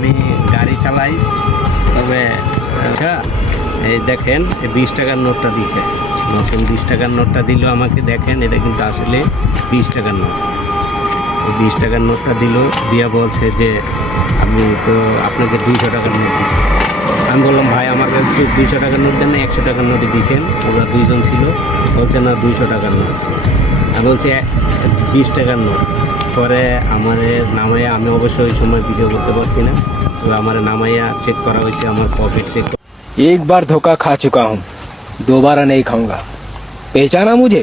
আমি গাড়ি চালাই, তবে আচ্ছা এই দেখেন 20 টাকার নোটটা দিছে, নতুন 20 টাকার নোটটা দিল আমাকে। দেখেন এটা কিন্তু আসলে 20 টাকার নোট। 20 টাকার নোটটা দিল, দিয়া বলছে যে আমি তো আপনাকে 200 টাকার নোট দিচ্ছি। আমি বললাম ভাই আমাকে 200 টাকার নোট দেন না, 100 টাকার নোটই দিয়েছেন। ওরা দুইজন ছিল, বলছে না 200 টাকার নোট। আমি বলছি 20 টাকার নোট। পরে আমার নামাইয়া, আমি অবশ্যই ওই সময় ভিডিও করতে পারছি না, তো আমার নামাইয়া চেক করা হয়েছে, আমার পকেট চেক। एक बार धोखा खा चुका हूँ, दोबारा नहीं खाऊंगा। पहचाना मुझे?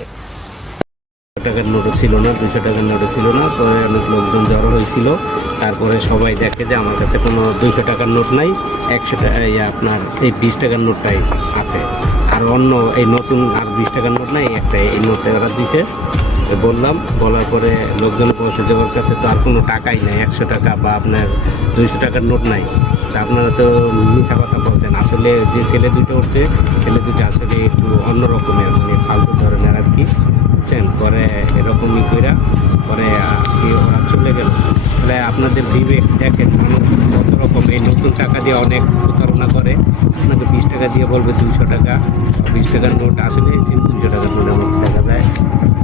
টাকার নোটও ছিল না, 200 টাকার নোটও ছিল না। পরে অনেক লোকজন জড়ো হয়েছিল। তারপরে সবাই দেখে যে আমার কাছে কোনো 200 টাকার নোট নাই, 100 টাকা আপনার এই 20 টাকার নোটটাই আছে। আর অন্য এই নতুন আর 20 টাকার নোট নাই, একটা এই নোটটা ওরা দিছে। বললাম, বলার পরে লোকজন বলছে যে ওর কাছে তো আর কোনো টাকাই নাই, 100 টাকা বা আপনার 200 টাকার নোট নাই। তা আপনারা তো মিথ্যা কথা বলছেন। আসলে যে ছেলে দুটো উঠছে, ছেলে দুটো আসলে একটু অন্য রকমের, মানে ফালতু ধরনের আর কি, বুঝছেন। পরে এরকমই কইরা পরে কি ওরা চলে গেল। তাহলে আপনাদের বিবেক দেখেন, মানুষ কত রকম এই নতুন টাকা দিয়ে অনেক প্রতারণা করে। আপনাকে 20 টাকা দিয়ে বলবে 200 টাকা, 20 টাকার নোট আসলে 200 টাকার নোটের মধ্যে দেখা যায়।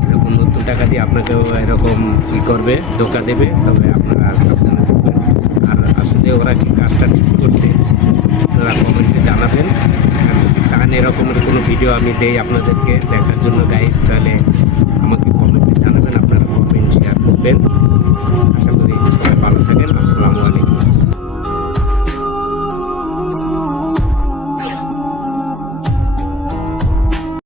এরকম নতুন টাকা দিয়ে আপনাকেও এরকম ই করবে, ধোকা দেবে। তবে আপনারা সাবধানে থাকবেন। আর আসলে ওরা কি কাজটা ঠিক করছে আপনারা কমেন্টে জানাবেন। আর যদি চান এরকমের কোনো ভিডিও আমি দেই আপনাদেরকে দেখার জন্য গাইস, তাহলে আমাকে কমেন্টে জানাবেন। আপনারা কমেন্ট শেয়ার করবেন। আশা করি সবাই ভালো থাকেন। আসসালামু আলাইকুম।